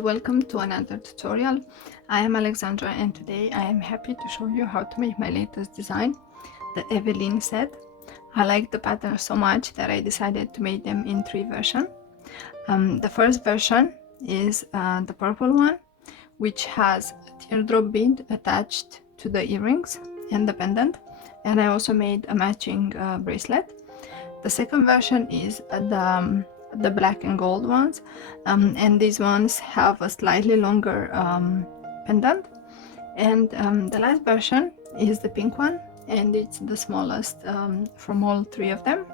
and welcome to another tutorial. I am Alexandra and today I am happy to show you how to make my latest design, the Evelyn set. I like the pattern so much that I decided to make them in 3 versions. The first version is the purple one, which has a teardrop bead attached to the earrings and the pendant, and I also made a matching bracelet. The second version is the black and gold ones, and these ones have a slightly longer pendant, and the last version is the pink one, and it's the smallest from all 3 of them.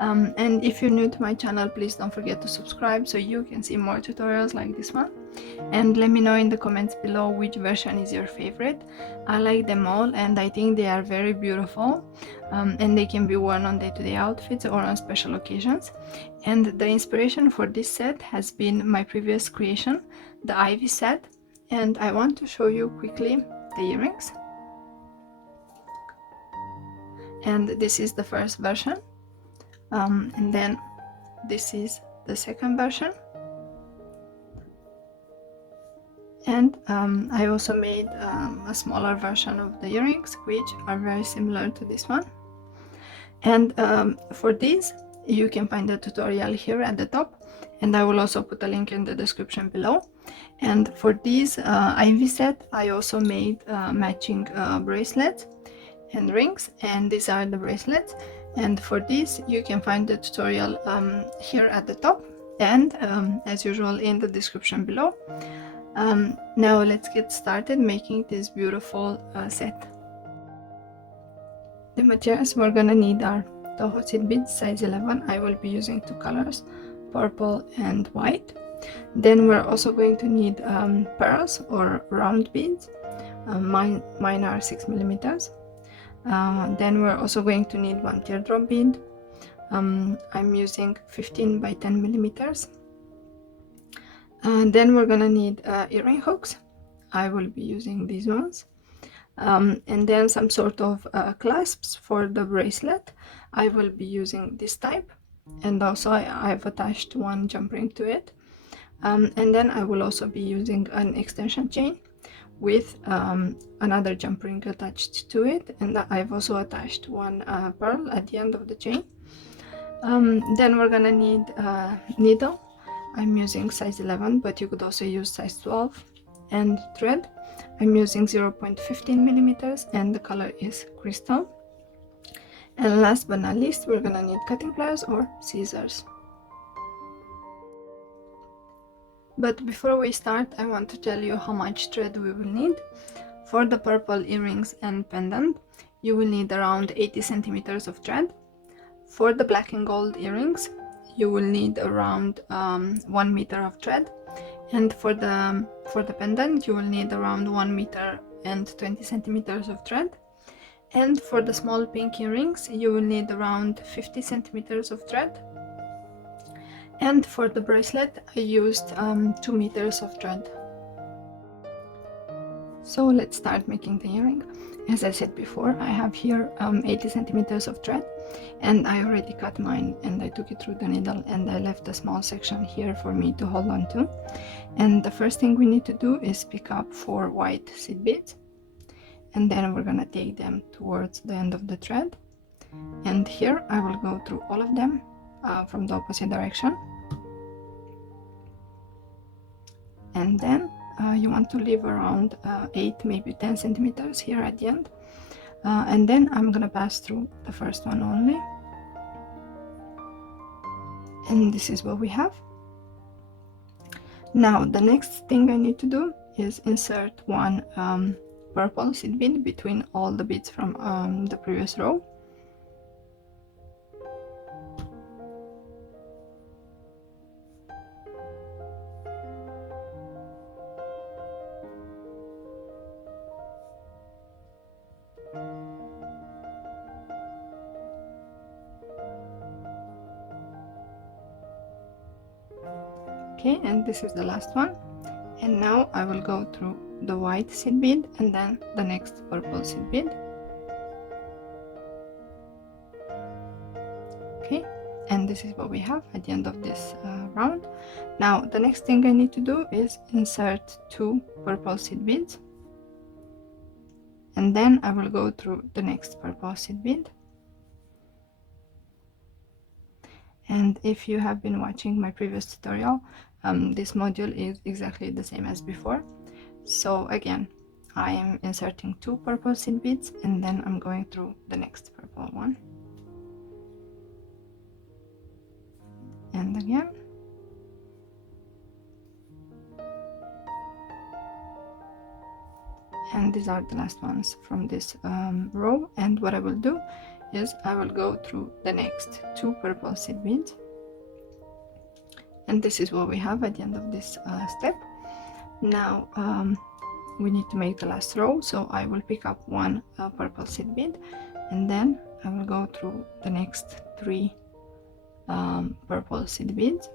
And if you're new to my channel, please don't forget to subscribe so you can see more tutorials like this one, and let me know in the comments below which version is your favorite. I like them all and I think they are very beautiful, and they can be worn on day-to-day outfits or on special occasions. And the inspiration for this set has been my previous creation, the Ivy set, and I want to show you quickly the earrings. And this is the first version. And then this is the second version, and I also made a smaller version of the earrings, which are very similar to this one. And for these you can find the tutorial here at the top, and I will also put a link in the description below. And for these Ivy set I also made matching bracelets and rings, and these are the bracelets. And for this you can find the tutorial here at the top and as usual in the description below. Now let's get started making this beautiful set. The materials we're gonna need are Toho seed beads size 11. I will be using 2 colors, purple and white. Then we're also going to need pearls or round beads. Mine are 6 millimeters. Then we're also going to need 1 teardrop bead. I'm using 15 by 10 millimeters. Then we're gonna need earring hooks. I will be using these ones. And then some sort of clasps for the bracelet. I will be using this type, and also I've attached 1 jump ring to it. And then I will also be using an extension chain with another jump ring attached to it, and I've also attached 1 pearl at the end of the chain. Then we're gonna need a needle. I'm using size 11, but you could also use size 12, and thread. I'm using 0.15 millimeters and the color is crystal. And last but not least, we're gonna need cutting pliers or scissors. But before we start, I want to tell you how much thread we will need. For the purple earrings and pendant, you will need around 80 centimeters of thread. For the black and gold earrings, you will need around 1 meter of thread. And for the pendant, you will need around 1 meter and 20 centimeters of thread. And for the small pink earrings, you will need around 50 centimeters of thread. And for the bracelet, I used 2 meters of thread. So let's start making the earring. As I said before, I have here 80 centimeters of thread, and I already cut mine and I took it through the needle, and I left a small section here for me to hold on to. And the first thing we need to do is pick up 4 white seed beads, and then we're gonna take them towards the end of the thread. And here I will go through all of them from the opposite direction. And then you want to leave around 8, maybe 10 centimeters here at the end. And then I'm gonna pass through the first one only. And this is what we have. Now the next thing I need to do is insert 1 purple seed bead between all the beads from the previous row. Okay, and this is the last one. And now I will go through the white seed bead and then the next purple seed bead. Okay, and this is what we have at the end of this round. Now the next thing I need to do is insert 2 purple seed beads, and then I will go through the next purple seed bead. And if you have been watching my previous tutorial, this module is exactly the same as before. So again, I am inserting 2 purple seed beads, and then I'm going through the next purple one, and again, and these are the last ones from this row. And what I will do is I will go through the next 2 purple seed beads, and this is what we have at the end of this step. Now we need to make the last row, so I will pick up 1 purple seed bead, and then I will go through the next 3 purple seed beads.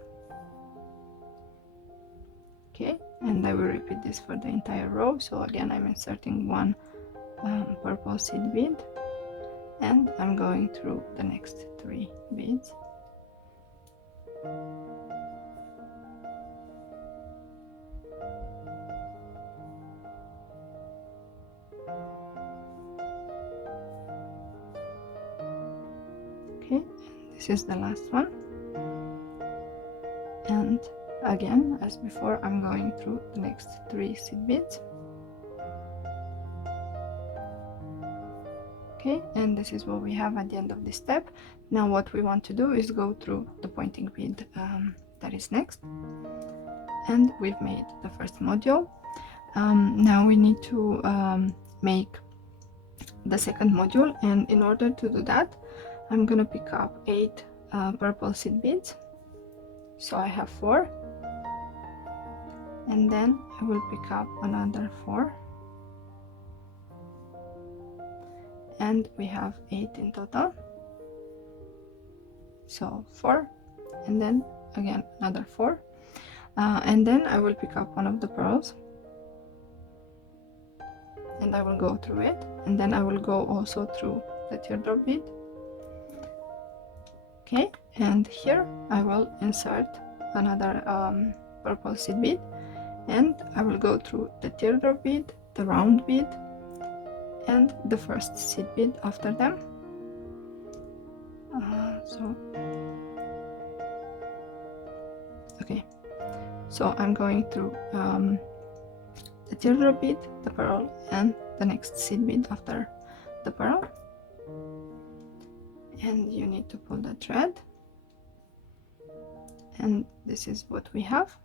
Okay, and I will repeat this for the entire row. So again, I'm inserting 1 purple seed bead, and I'm going through the next 3 beads. Okay, this is the last one, and again, as before, I'm going through the next 3 seed beads. Okay, and this is what we have at the end of this step. Now what we want to do is go through the pointing bead that is next, and we've made the first module. Now we need to make the second module, and in order to do that, I'm gonna pick up 8 purple seed beads. So I have 4, and then I will pick up another 4, and we have 8 in total. So 4, and then again another 4, and then I will pick up one of the pearls, and I will go through it, and then I will go also through the teardrop bead. Okay, and here I will insert another purple seed bead, and I will go through the teardrop bead, the round bead, and the first seed bead after them. So I'm going through the teardrop bead, the pearl, and the next seed bead after the pearl. And you need to pull the thread, and this is what we have.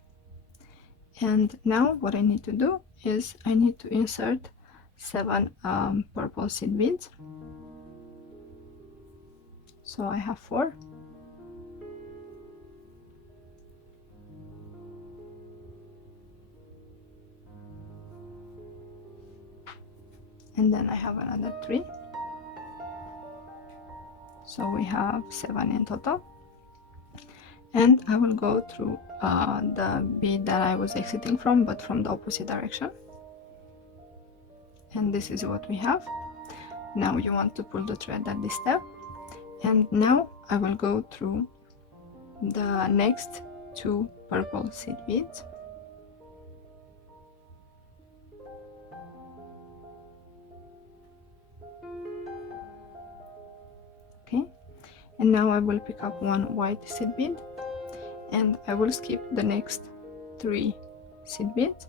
And now what I need to do is I need to insert 7 purple seed beads. So I have 4, and then I have another 3. So we have 7 in total, and I will go through the bead that I was exiting from, but from the opposite direction. And this is what we have. Now you want to pull the thread at this step, and now I will go through the next 2 purple seed beads. Okay, and now I will pick up 1 white seed bead, and I will skip the next 3 seed beads,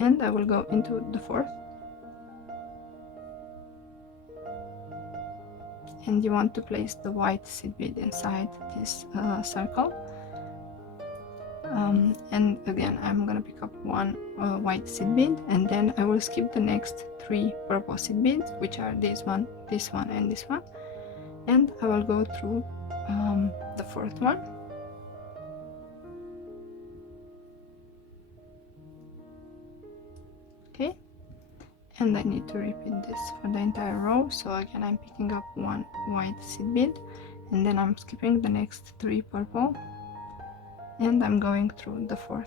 and I will go into the 4th. And you want to place the white seed bead inside this circle. And again, I'm gonna pick up 1 white seed bead, and then I will skip the next 3 purple seed beads, which are this one, and this one, and I will go through the 4th one. Okay, and I need to repeat this for the entire row. So again, I'm picking up 1 white seed bead, and then I'm skipping the next 3 purple, and I'm going through the 4th.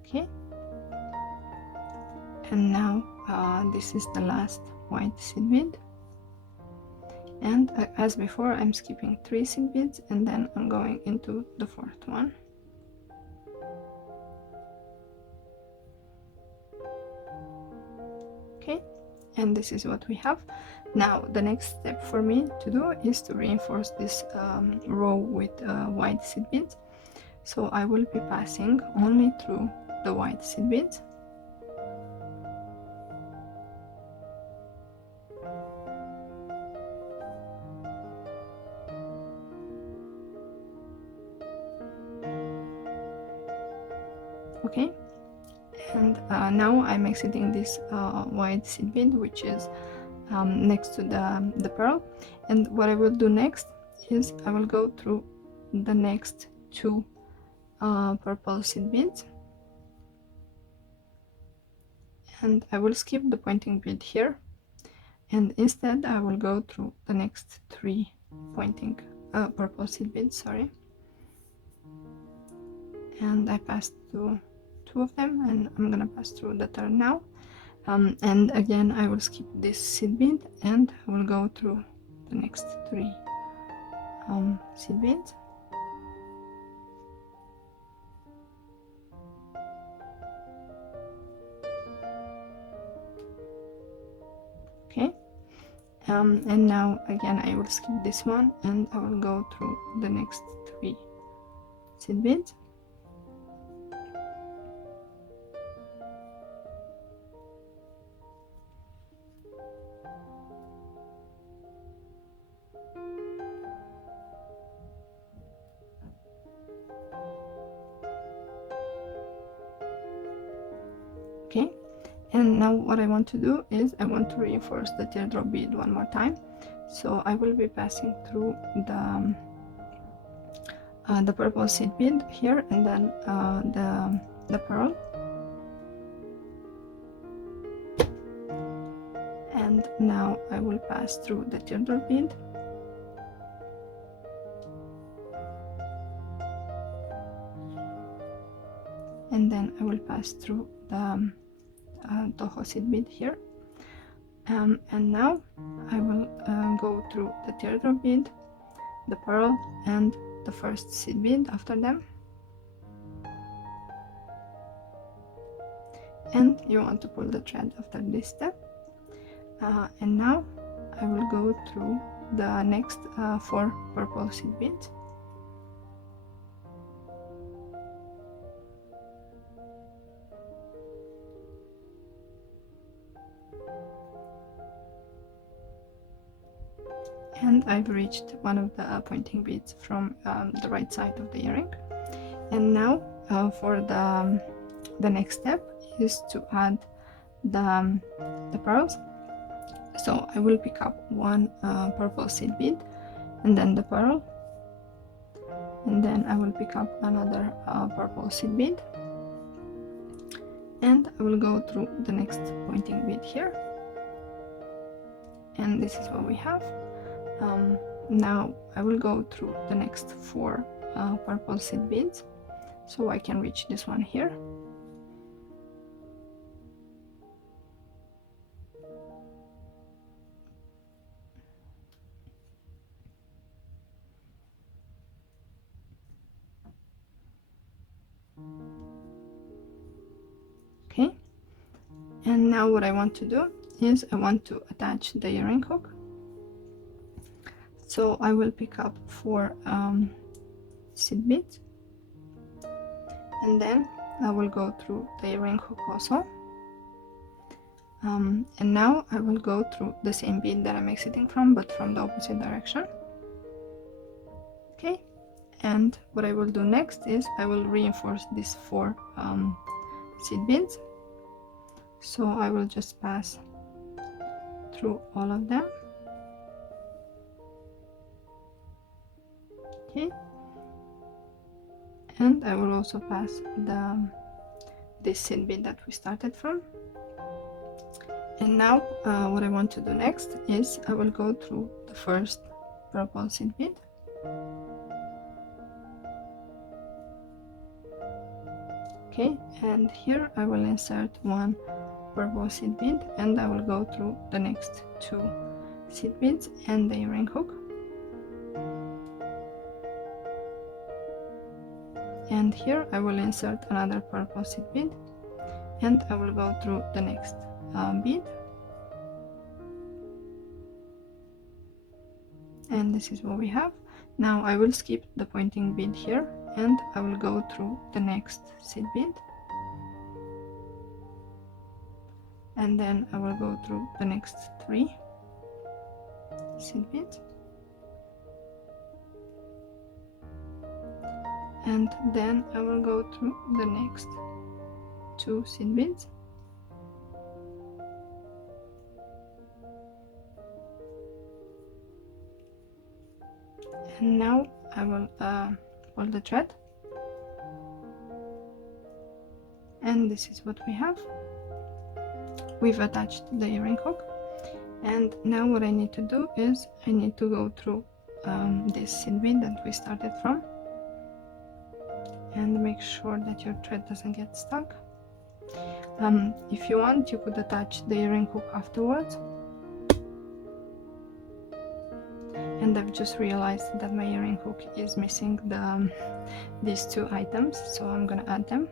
Okay, and now this is the last white seed bead, And as before, I'm skipping 3 seed beads and then I'm going into the 4th one. Okay, and this is what we have. Now the next step for me to do is to reinforce this row with white seed beads. So I will be passing only through the white seed beads. Okay, and now I'm exiting this white seed bead, which is next to the pearl. And what I will do next is I will go through the next 2 purple seed beads, and I will skip the pointing bead here, and instead I will go through the next 3 pointing purple seed beads, sorry. And I passed through 2 of them, and I'm gonna pass through the 3rd now. And again I will skip this seed bead and I will go through the next 3 seed beads. Okay, and now again I will skip this one and I will go through the next 3 seed beads. Okay, and now what I want to do is I want to reinforce the teardrop bead one more time. So I will be passing through the purple seed bead here, and then the pearl, and now I will pass through the teardrop bead, and then I will pass through the Toho seed bead here, and now I will go through the teardrop bead, the pearl, and the first seed bead after them. And you want to pull the thread after this step, and now I will go through the next 4 purple seed beads. And I've reached one of the pointing beads from the right side of the earring. And now for the next step is to add the pearls. So I will pick up 1 purple seed bead and then the pearl, and then I will pick up another purple seed bead, and I will go through the next pointing bead here, and this is what we have. Now I will go through the next 4 purple seed beads so I can reach this one here. Okay, and now what I want to do is I want to attach the earring hook. So I will pick up 4 seed beads, and then I will go through the earring hook also, and now I will go through the same bead that I'm exiting from, but from the opposite direction. Okay, and what I will do next is I will reinforce these 4 seed beads, so I will just pass through all of them. Okay, and I will also pass this seed bead that we started from. And now what I want to do next is I will go through the first purple seed bead, okay, and here I will insert 1 purple seed bead, and I will go through the next 2 seed beads and the earring hook. And here I will insert another purple seed bead, and I will go through the next bead, and this is what we have. Now I will skip the pointing bead here, and I will go through the next seed bead, and then I will go through the next 3 seed beads, and then I will go through the next 2 seed beads, and now I will pull the thread, and this is what we have. We've attached the earring hook, and now what I need to do is I need to go through this seed bead that we started from, and make sure that your thread doesn't get stuck. If you want, you could attach the earring hook afterwards, and I've just realized that my earring hook is missing these 2 items, so I'm gonna add them.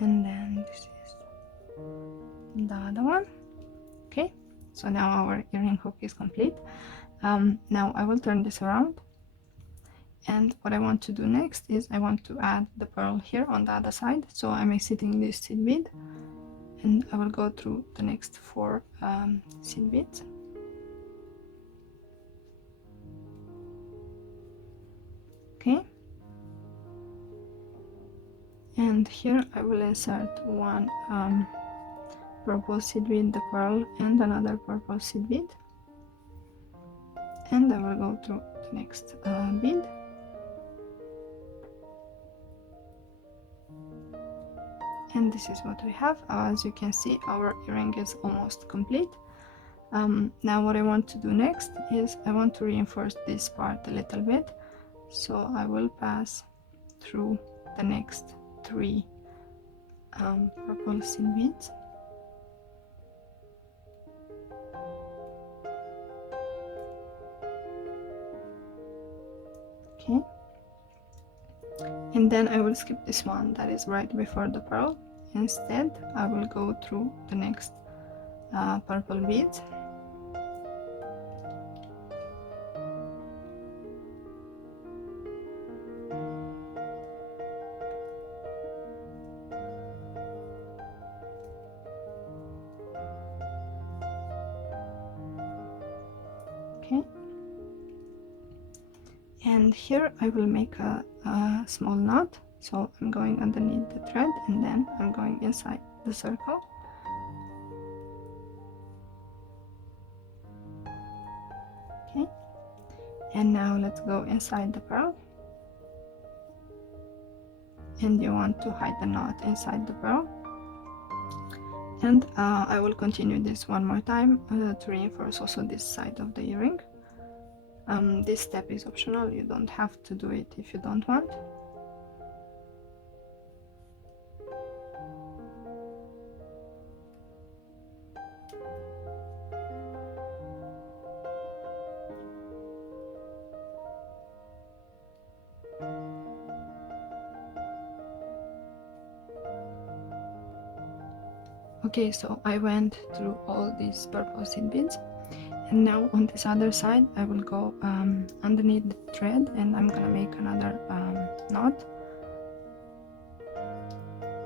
And then this is the other one. Okay, so now our earring hook is complete. Now I will turn this around, and what I want to do next is I want to add the pearl here on the other side. So I'm exiting this seed bead, and I will go through the next 4 seed beads. Okay, and here I will insert 1 purple seed bead, the pearl, and another purple seed bead, and I will go through the next bead, and this is what we have. As you can see, our earring is almost complete. Now what I want to do next is I want to reinforce this part a little bit, so I will pass through the next 3 purple seed beads, okay, and then I will skip this one that is right before the pearl. Instead I will go through the next purple beads, okay, and here I will make a small knot. So I'm going underneath the thread, and then I'm going inside the circle, okay, and now let's go inside the pearl, and you want to hide the knot inside the pearl, and I will continue this one more time to reinforce also this side of the earring. This step is optional, you don't have to do it if you don't want. Okay, so I went through all these purple seed beads, and now on this other side I will go underneath the thread, and I'm gonna make another knot,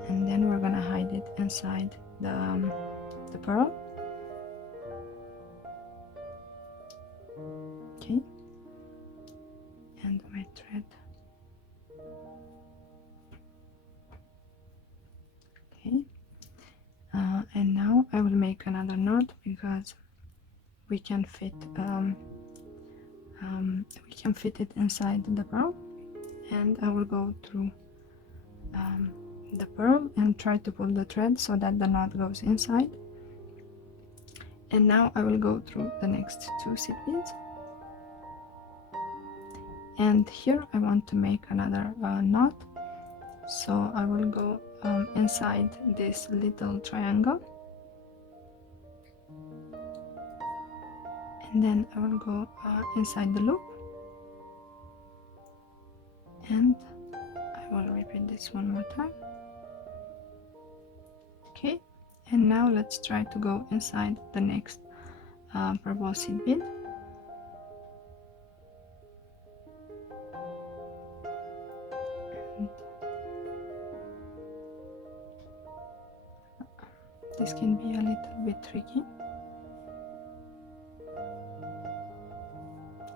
and then we're gonna hide it inside the pearl, okay, and my thread, okay. And now I will make another knot because we can fit it inside the pearl, and I will go through the pearl and try to pull the thread so that the knot goes inside. And now I will go through the next 2 seed beads, and here I want to make another knot, so I will go inside this little triangle, and then I will go inside the loop, and I will repeat this one more time. Okay, and now let's try to go inside the next purple seed bead. And this can be a little bit tricky,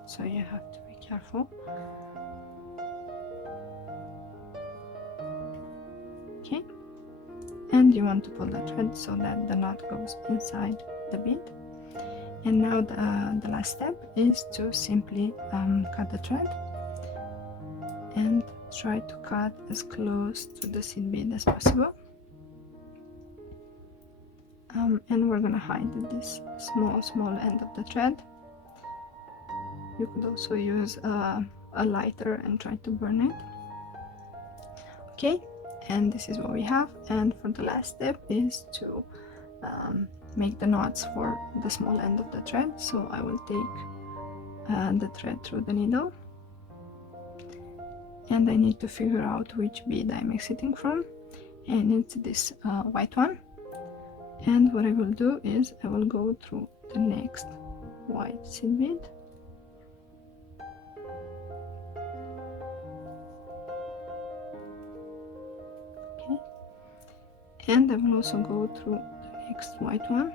so you have to be careful. Okay, and you want to pull the thread so that the knot goes inside the bead. And now the last step is to simply cut the thread and try to cut as close to the seed bead as possible. And we're gonna hide this small end of the thread. You could also use a lighter and try to burn it. Okay, and this is what we have. And for the last step is to make the knots for the small end of the thread. So I will take the thread through the needle, and I need to figure out which bead I'm exiting from, and it's this white one. And what I will do is I will go through the next white seed bead, okay, and I will also go through the next white one,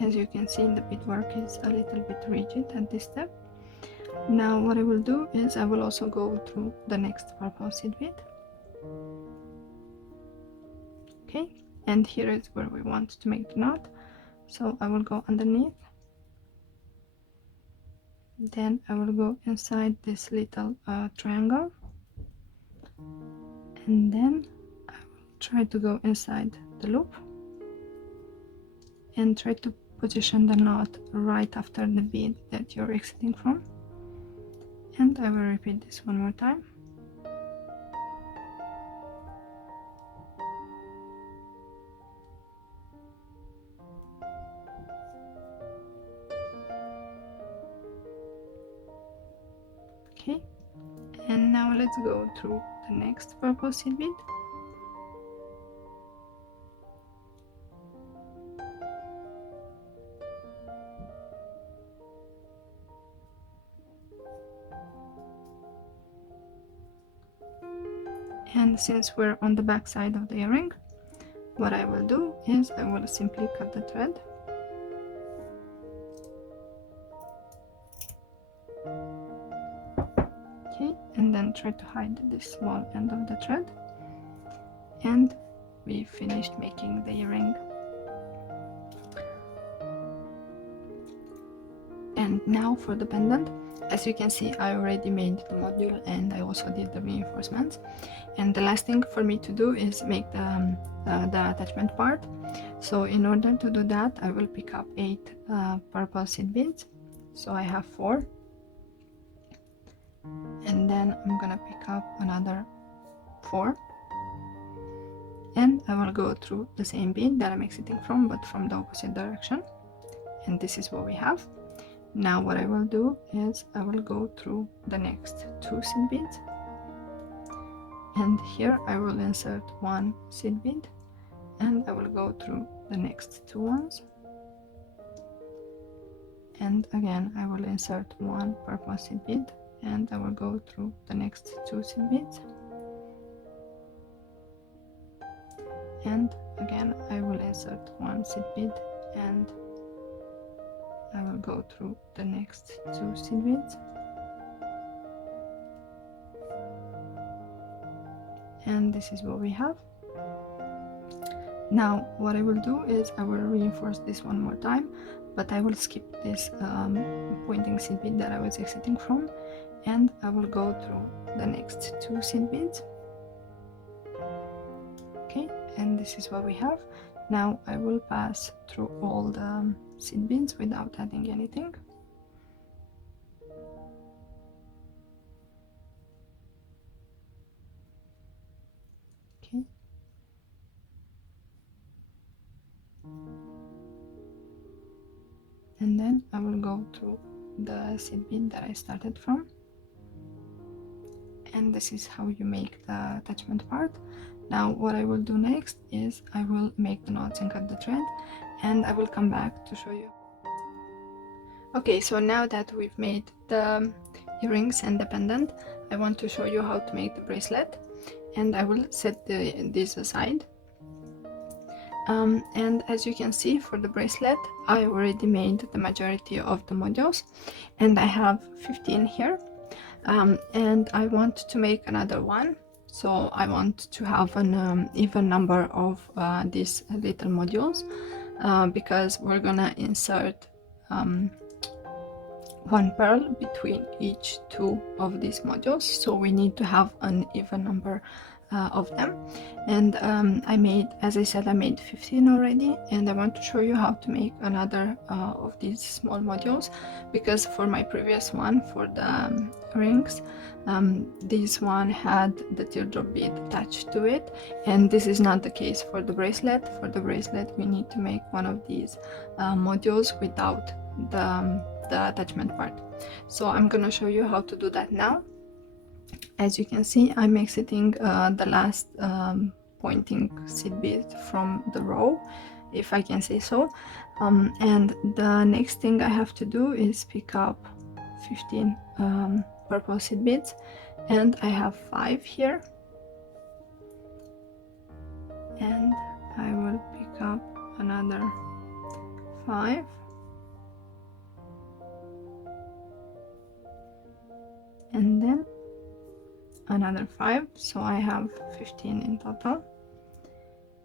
as you can see, the beadwork is a little bit rigid at this step. Now what I will do is I will also go through the next purple seed bead, okay, and here is where we want to make the knot. So I will go underneath, then I will go inside this little triangle, and then I will try to go inside the loop and try to position the knot right after the bead that you're exiting from. And I will repeat this one more time. Okay, and now let's go through the next purple seed bead. And since we're on the back side of the earring, what I will do is I will simply cut the thread. Okay, and then try to hide this small end of the thread. And we finished making the earring. And now for the pendant. As you can see, I already made the module and I also did the reinforcements. And the last thing for me to do is make the attachment part. So in order to do that, I will pick up 8 purple seed beads. So I have 4. And then I'm gonna pick up another 4. And I will go through the same bead that I'm exiting from, but from the opposite direction. And this is what we have. Now what I will do is I will go through the next 2 seed beads, and here I will insert 1 seed bead, and I will go through the next 2 ones, and again I will insert 1 purple seed bead, and I will go through the next 2 seed beads, and again I will insert 1 seed bead, and I will go through the next 2 seed beads, and this is what we have. Now what I will do is I will reinforce this one more time, but I will skip this pointing seed bead that I was exiting from, and I will go through the next 2 seed beads. Okay, and this is what we have. Now I will pass through all the seed beads without adding anything. and then I will go through the seed bead that I started from, and this is how you make the attachment part. Now what I will do next is I will make the knots and cut the thread, and I will come back to show you. Okay, so now that we've made the earrings and the pendant, I want to show you how to make the bracelet, and I will set this aside. And as you can see, for the bracelet I already made the majority of the modules, and I have 15 here, and I want to make another one, so I want to have an even number of these little modules, because we're gonna insert one pearl between each two of these modules, so we need to have an even number of them. And I made, as I said, I made 15 already, and I want to show you how to make another of these small modules, because for my previous one, for the rings, this one had the teardrop bead attached to it, and this is not the case for the bracelet. For the bracelet we need to make one of these modules without the attachment part. So I'm gonna show you how to do that now. As you can see, I'm exiting the last pointing seed bead from the row, if I can say so, and the next thing I have to do is pick up 15 purple seed beads, and I have 5 here, and I will pick up another 5, and then another 5, so I have 15 in total,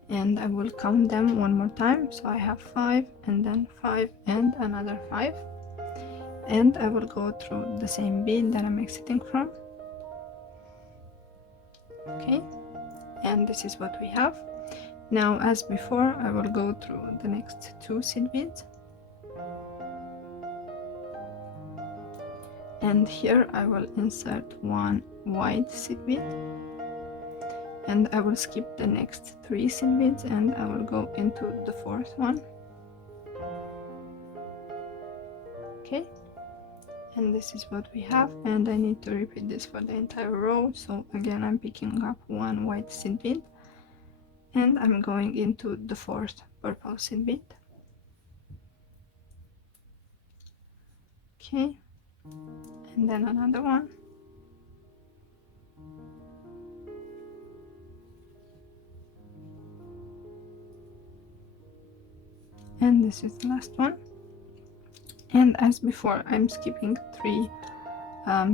and I will count them one more time, so I have 5 and then 5 and another 5, and I will go through the same bead that I'm exiting from. Okay, and this is what we have. Now, as before, I will go through the next 2 seed beads, and here I will insert one white seed bead, and I will skip the next 3 seed beads, and I will go into the 4th one. Okay, and this is what we have, and I need to repeat this for the entire row. So again, I'm picking up one white seed bead, and I'm going into the 4th purple seed bead. Okay, and then another one, and this is the last one. And as before, I'm skipping 3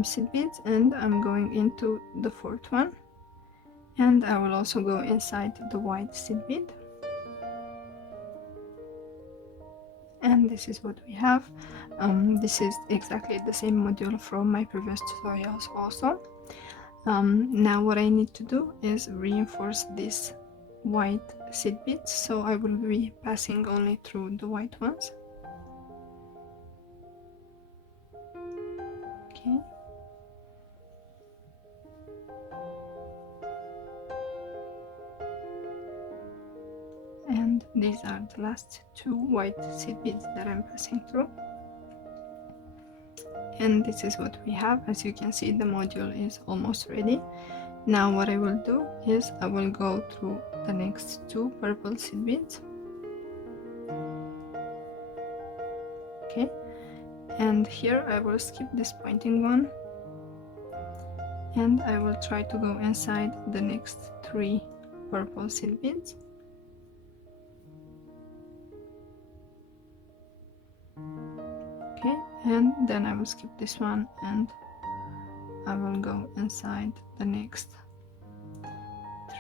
seed beads, and I'm going into the 4th one, and I will also go inside the white seed bead. And this is what we have. This is exactly the same module from my previous tutorials also. Now what I need to do is reinforce this white seed beads, so I will be passing only through the white ones. Okay, and these are the last 2 white seed beads that I'm passing through, and this is what we have. As you can see, the module is almost ready. Now what I will do is I will go through the next 2 purple seed beads. Okay, and here I will skip this pointing one, and I will try to go inside the next 3 purple seed beads. Okay, and then I will skip this one, and I will go inside the next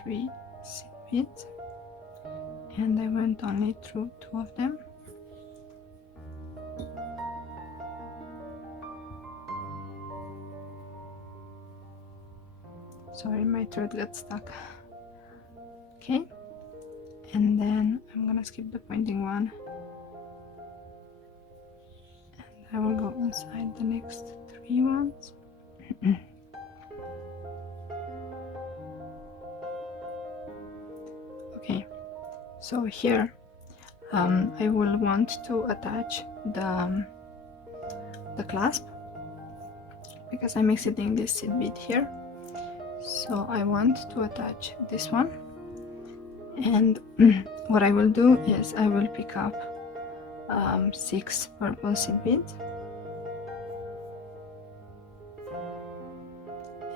3 seed beads, and I went only through 2 of them. Sorry, my thread got stuck. Okay, and then I'm gonna skip the pointing one, and I will go inside the next 3 ones. Okay, so here I will want to attach the clasp because I'm exiting this seed bead here. So I want to attach this one, and what I will do is I will pick up 6 purple seed beads,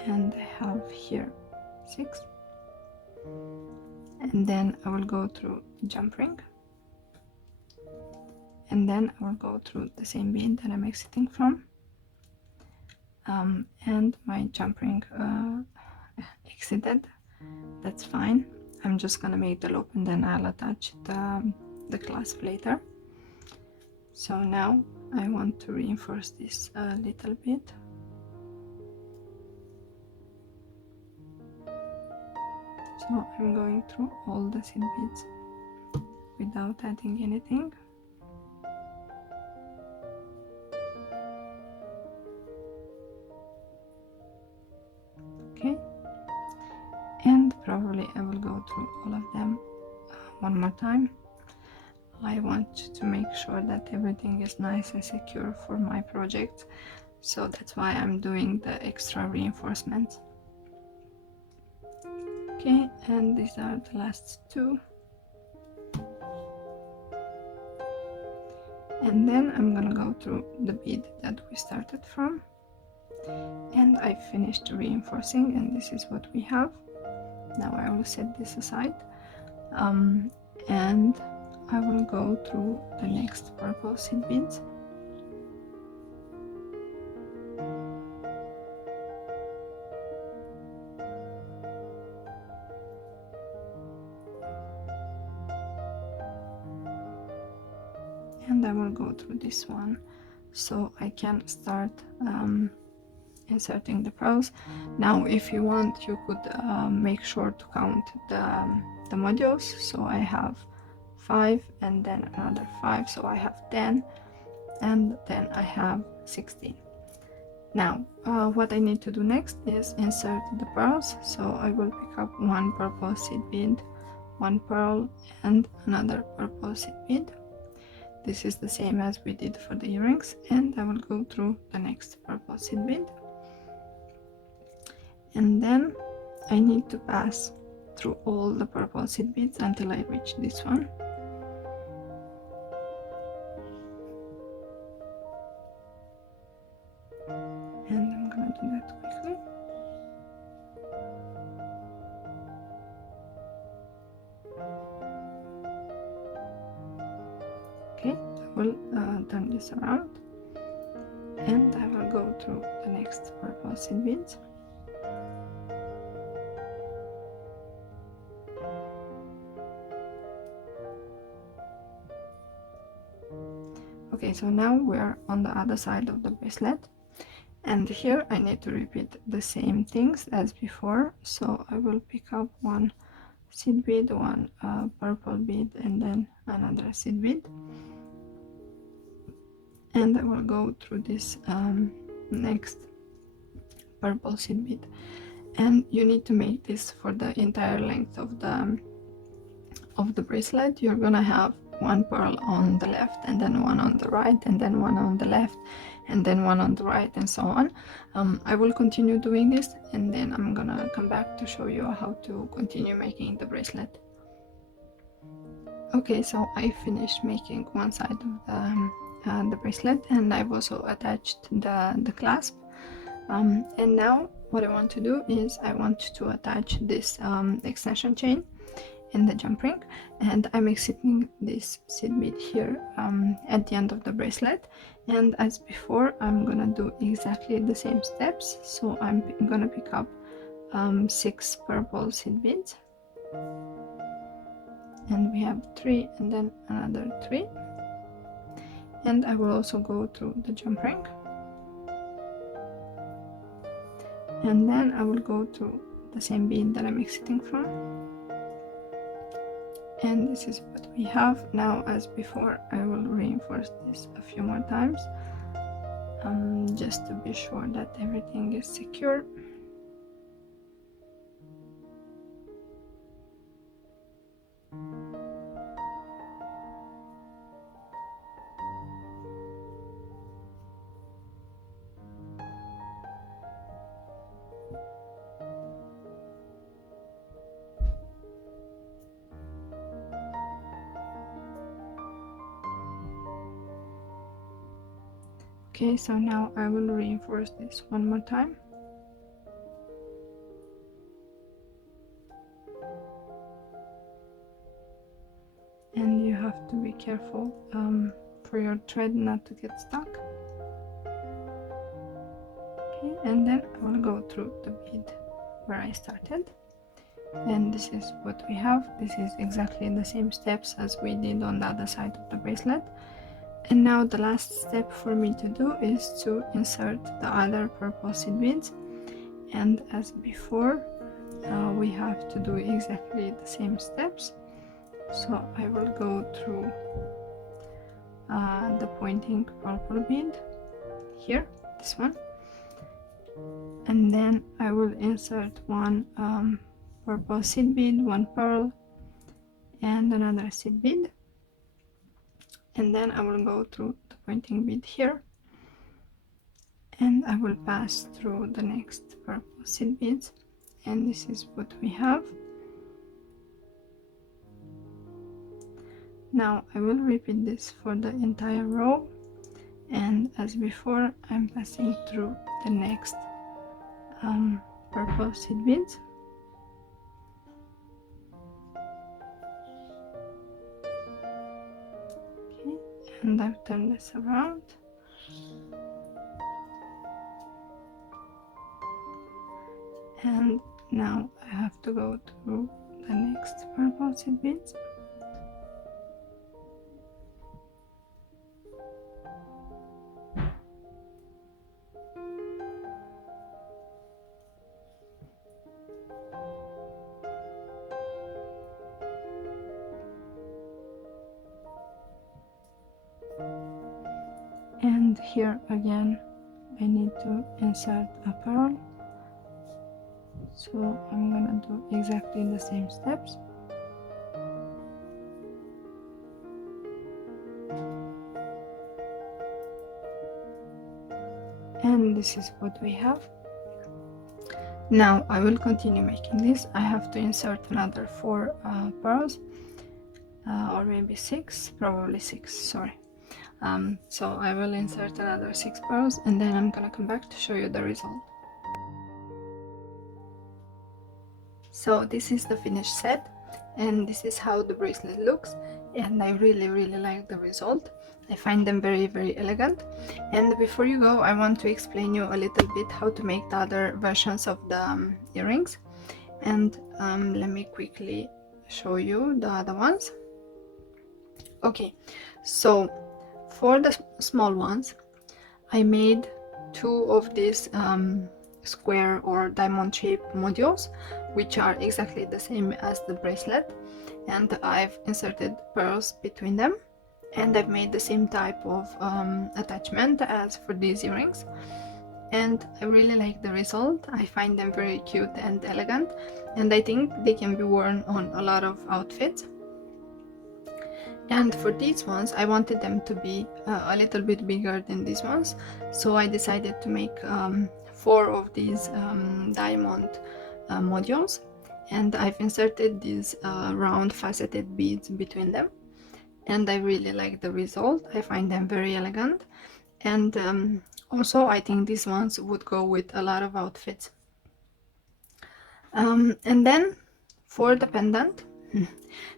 and I have here 6, and then I will go through jump ring, and then I will go through the same bead that I'm exiting from, and my jump ring exited. That's fine. I'm just gonna make the loop and then I'll attach the clasp later. So now I want to reinforce this a little bit. So I'm going through all the seed beads without adding anything. Okay, and probably I will go through all of them one more time. I want to make sure that everything is nice and secure for my project, so that's why I'm doing the extra reinforcements. Okay, and these are the last 2. And then I'm gonna go through the bead that we started from, and I finished reinforcing, and this is what we have. Now I will set this aside, and I will go through the next purple seed beads. And I will go through this one so I can start inserting the pearls. Now if you want, you could make sure to count the modules. So I have 5 and then another 5, so I have 10, and then I have 16. Now what I need to do next is insert the pearls. So I will pick up 1 purple seed bead, 1 pearl, and another purple seed bead. This is the same as we did for the earrings, and I will go through the next purple seed bead, and then I need to pass through all the purple seed beads until I reach this one. And I'm gonna do that quickly. Okay, I will turn this around, and I will go through the next purple seed beads. Okay, so now we're on the other side of the bracelet, and here I need to repeat the same things as before. So I will pick up 1 seed bead, 1 purple bead, and then another seed bead, and I will go through this next purple seed bead, and you need to make this for the entire length of the bracelet. You're gonna have 1 pearl on the left, and then 1 on the right, and then 1 on the left, and then 1 on the right, and so on. I will continue doing this, and then I'm gonna come back to show you how to continue making the bracelet. Okay, so I finished making one side of the bracelet, and I've also attached the clasp, and now what I want to do is I want to attach this extension chain in the jump ring, and I'm exiting this seed bead here at the end of the bracelet, and as before I'm gonna do exactly the same steps. So I'm gonna pick up 6 purple seed beads, and we have 3 and then another 3, and I will also go through the jump ring, and then I will go through the same bead that I'm exiting from, and this is what we have. Now as before I will reinforce this a few more times just to be sure that everything is secure. Okay, so now I will reinforce this one more time. And you have to be careful for your thread not to get stuck. Okay, and then I will go through the bead where I started. And this is what we have. This is exactly the same steps as we did on the other side of the bracelet. And now the last step for me to do is to insert the other purple seed beads. And as before, we have to do exactly the same steps. So I will go through the pointing purple bead here, this one, and then I will insert one purple seed bead, one pearl, and another seed bead, and then I will go through the pointing bead here, and I will pass through the next purple seed beads, and this is what we have. Now I will repeat this for the entire row, and as before I'm passing through the next purple seed beads. Okay, and I've turned this around. And now I have to go through the next purple seed beads. And here again I need to insert a pearl, so I'm gonna do exactly the same steps. And this is what we have. Now I will continue making this. I have to insert another 4 pearls, or maybe 6, probably 6, sorry. So I will insert another 6 pearls, and then I'm gonna come back to show you the result. So this is the finished set, and this is how the bracelet looks, and I really like the result. I find them very elegant. And before you go, I want to explain you a little bit how to make the other versions of the earrings, and let me quickly show you the other ones. Okay, so for the small ones I made 2 of these square or diamond shaped modules, which are exactly the same as the bracelet, and I've inserted pearls between them, and I've made the same type of attachment as for these earrings, and I really like the result. I find them very cute and elegant, and I think they can be worn on a lot of outfits. And for these ones I wanted them to be a little bit bigger than these ones, so I decided to make 4 of these diamond modules, and I've inserted these round faceted beads between them, and I really like the result. I find them very elegant, and also I think these ones would go with a lot of outfits. And then for the pendant,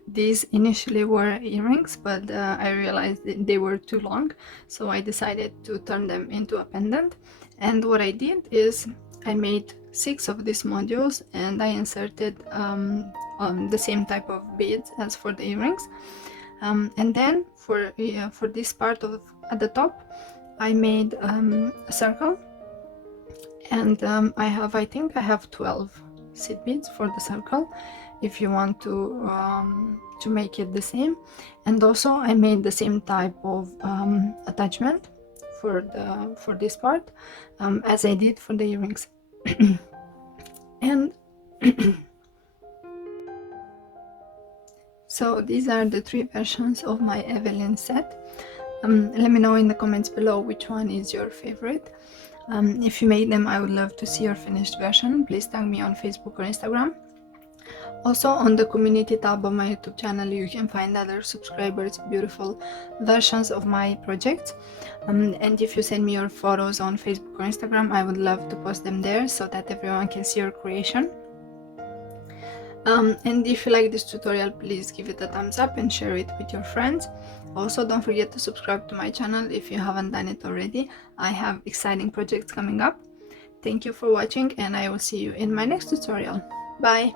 these initially were earrings, but I realized they were too long, so I decided to turn them into a pendant. And what I did is I made 6 of these modules, and I inserted the same type of beads as for the earrings, and then for this part of at the top I made a circle, and I think I have 12 seed beads for the circle, if you want to make it the same. And also I made the same type of attachment for this part as I did for the earrings. And so these are the 3 versions of my Evelyn set. Let me know in the comments below which one is your favorite. If you made them, I would love to see your finished version. Please tag me on Facebook or Instagram. Also, on the community tab of my YouTube channel, you can find other subscribers' beautiful versions of my projects. And if you send me your photos on Facebook or Instagram, I would love to post them there so that everyone can see your creation. And if you like this tutorial, please give it a thumbs up and share it with your friends. Also, don't forget to subscribe to my channel if you haven't done it already. I have exciting projects coming up. Thank you for watching, and I will see you in my next tutorial. Bye!